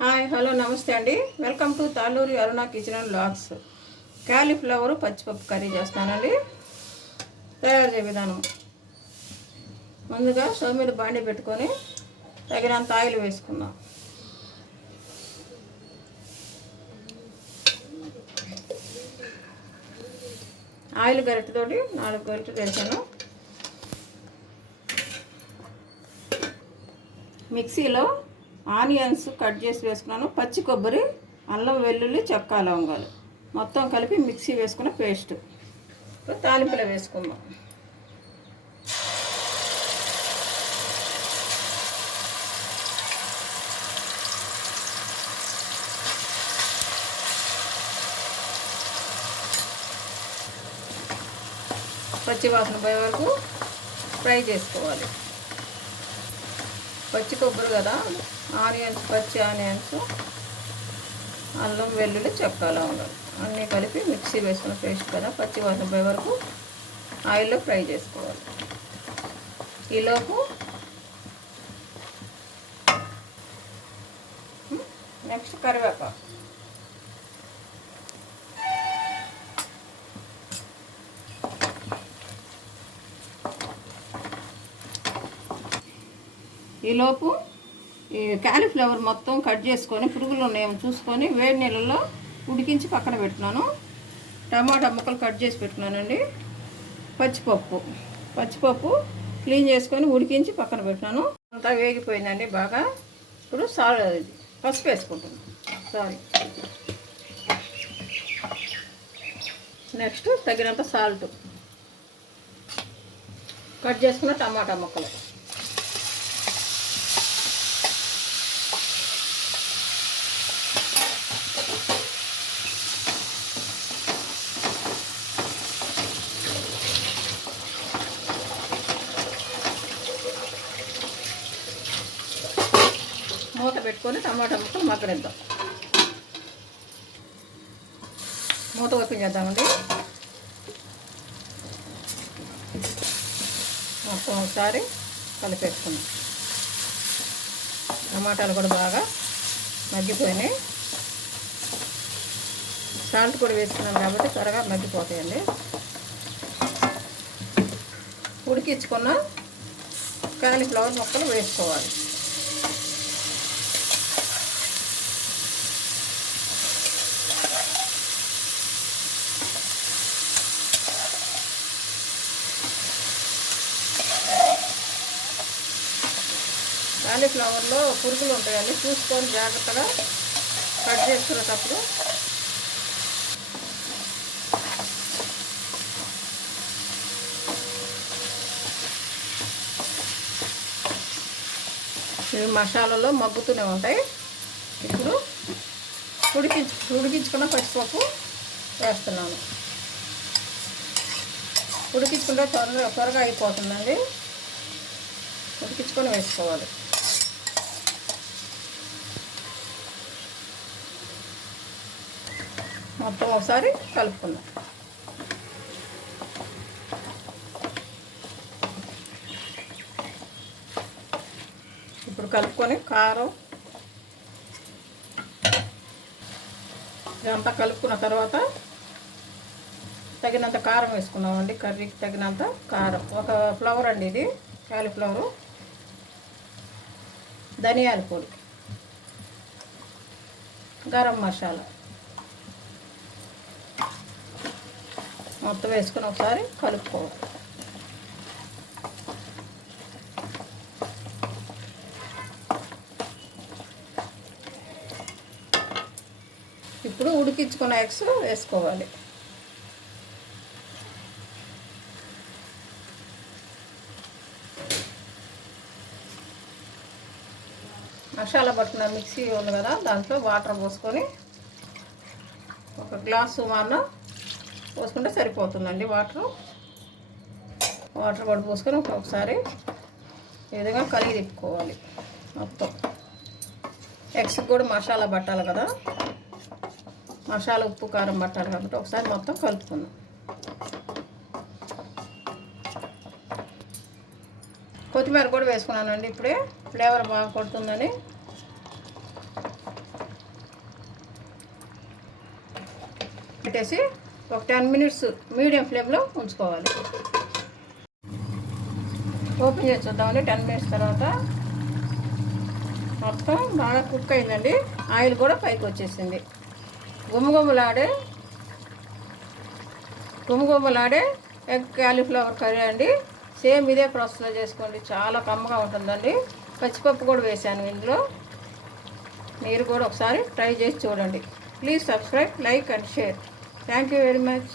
Hi hello నమస్తే అండి. Welcome to Talluri Aruna kitchen and vlogs. Cauliflower పచ్చిపప్పు కర్రీ చేస్తానండి. తయారు చేసే విధానం: ముందుగా స్టవ్ మీద బాండి పెట్టుకొని తగినంత ఆయిల్ వేసుకుందాం. ఆయిల్ గరిటెతోటి 4 గరిటెలు వేసాను. మిక్సీలో ఆనియన్స్ కట్ చేసి వేసుకున్నాను. పచ్చి కొబ్బరి, అల్లం వెల్లుల్లి, చెక్క లవంగాలు మొత్తం కలిపి మిక్సీ వేసుకున్న పేస్ట్. తాలింపులో వేసుకుందాం. పచ్చి వాసన పోయే వరకు ఫ్రై చేసుకోవాలి. పచ్చి కొబ్బరి కదా, ఆనియన్స్, పచ్చి ఆనియన్స్, అల్లం వెల్లుల్లి, చెక్క లవంగాలు అన్నీ కలిపి మిక్సీ వేసుకున్న పేస్ట్ కదా, పచ్చి వాసన పోయే వరకు ఆయిల్లో ఫ్రై చేసుకోవాలి. ఈలోపు నెక్స్ట్ కరివేపాకు, ఈలోపు ఈ క్యాలీఫ్లవర్ మొత్తం కట్ చేసుకొని పురుగులు ఉన్నాయేమో చూసుకొని వేడి నీళ్ళల్లో ఉడికించి పక్కన పెట్టుకున్నాను. టమాటా ముక్కలు కట్ చేసి పెట్టుకున్నానండి. పచ్చిపప్పు క్లీన్ చేసుకొని ఉడికించి పక్కన పెట్టినాను. అంతా వేగిపోయిందండి బాగా. ఇప్పుడు పసుపు వేసుకుంటున్నాను. నెక్స్ట్ తగినంత సాల్ట్, కట్ చేసుకున్న టమాటా ముక్కలు, మూత పెట్టుకొని టమాటా ముక్కలు మగ్గనిద్దాం. మూత ఓపెన్ చేద్దామండి. మొత్తం ఒకసారి కలిపేసుకుందాం. టమాటాలు కూడా బాగా మగ్గిపోయినాయి. సాల్ట్ కూడా వేసుకున్నాం కాబట్టి త్వరగా మగ్గిపోతాయండి. ఉడికించుకున్న కాలీఫ్లవర్ ముక్కలు వేసుకోవాలి. కాలీఫ్లవర్లో పురుగులు ఉంటాయండి, చూసుకొని జాగ్రత్తగా కట్ చేసుకునేటప్పుడు. ఇవి మసాలాలో మగ్గుతూనే ఉంటాయి. ఇప్పుడు ఉడికించుకున్న పచ్చిపప్పు వేస్తున్నాను. ఉడికించుకుంటే త్వరగా అయిపోతుందండి. ఉడికించుకొని వేసుకోవాలి. మొత్తం ఒకసారి కలుపుకుందాం. ఇప్పుడు కలుపుకొని కారం ఇదంతా కలుపుకున్న తర్వాత తగినంత కారం వేసుకున్నామండి. కర్రీకి తగినంత కారం. ఒక ఫ్లవర్ అండి ఇది, కాలీఫ్లవరు. ధనియాల పొడి, గరం మసాలా మొత్తం వేసుకొని ఒకసారి కలుపుకోవాలి. ఇప్పుడు ఉడికించుకున్న ఎగ్స్ వేసుకోవాలి. మసాలా పట్టుకున్న మిక్సీ ఉంది కదా, దాంట్లో వాటర్ పోసుకొని ఒక గ్లాసు పోసుకుంటే సరిపోతుందండి. వాటర్ కూడా పోసుకొని ఒకసారి ఈ విధంగా కలిగి తిప్పుకోవాలి. మొత్తం ఎగ్స్ కూడా మసాలా పట్టాలి కదా, మసాలా ఉప్పు కారం పట్టాలి కాబట్టి ఒకసారి మొత్తం కలుపుకుందాం. కొత్తిమీర కూడా వేసుకున్నానండి. ఇప్పుడే ఫ్లేవర్ బాగా కొడుతుందని పెట్టేసి ఒక 10 మినిట్స్ మీడియం ఫ్లేమ్లో ఉంచుకోవాలి. ఓపెన్ చేసి చూద్దామండి. 10 మినిట్స్ తర్వాత మొత్తం బాగా కుక్ అయిందండి. ఆయిల్ కూడా పైకి వచ్చేసింది. గుమగుమలాడే ఎగ్ క్యాలీఫ్లవర్ కర్రీ అండి. సేమ్ ఇదే ప్రాసెస్లో చేసుకోండి. చాలా కమ్మగా ఉంటుందండి. పచ్చిపప్పు కూడా వేసాను ఇందులో. మీరు కూడా ఒకసారి ట్రై చేసి చూడండి. Please subscribe, like and share. Thank you very much.